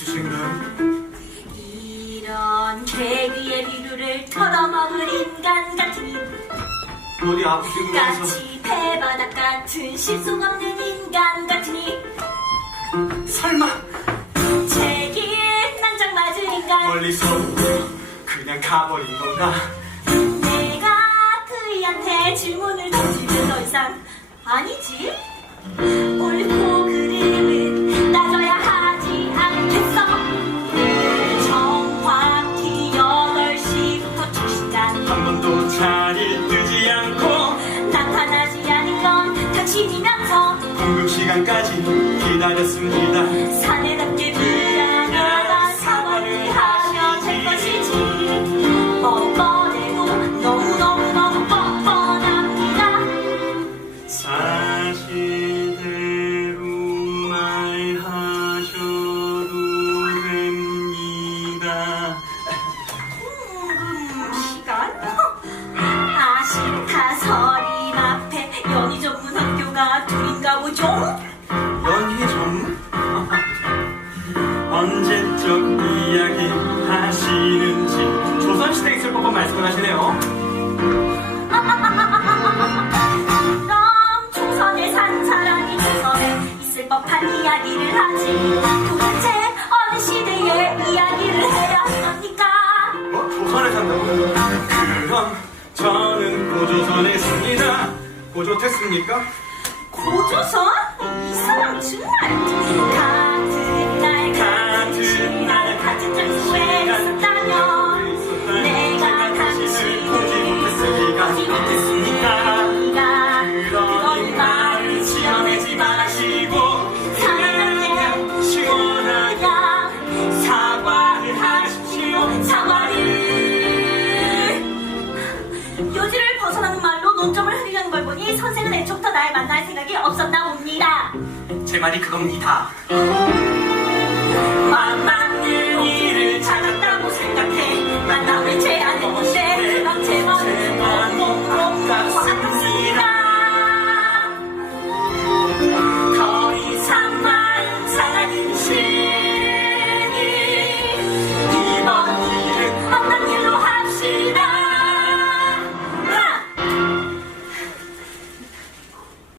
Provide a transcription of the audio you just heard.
있으신가요? 이런 개비의 비루를 털어먹을 인간 같으니 어디 아프신 거라서 까치 배바닥 같은 실속 없는 인간 같으니 설마 책임 난장 맞은 인간 멀리서 그냥 가버린 건가? 내가 그이한테 질문을 던지면 더 이상 아니지 시간까지 기다렸습니다. 사내답게 언제적 이야기 하시는지 조선시대에 있을 법한 말씀을 하시네요. 그럼 조선에 산 사람이 조선에 있을 법한 이야기를 하지 도대체 어느 시대의 이야기를 해야 합니까? 어? 조선에 산다고요? 그럼 저는 고조선에 삽니다. 고조 됐습니까? 고조선? 이 사람 정말 같 날 만날 생각이 없었나 봅니다 제 말이 그겁니다.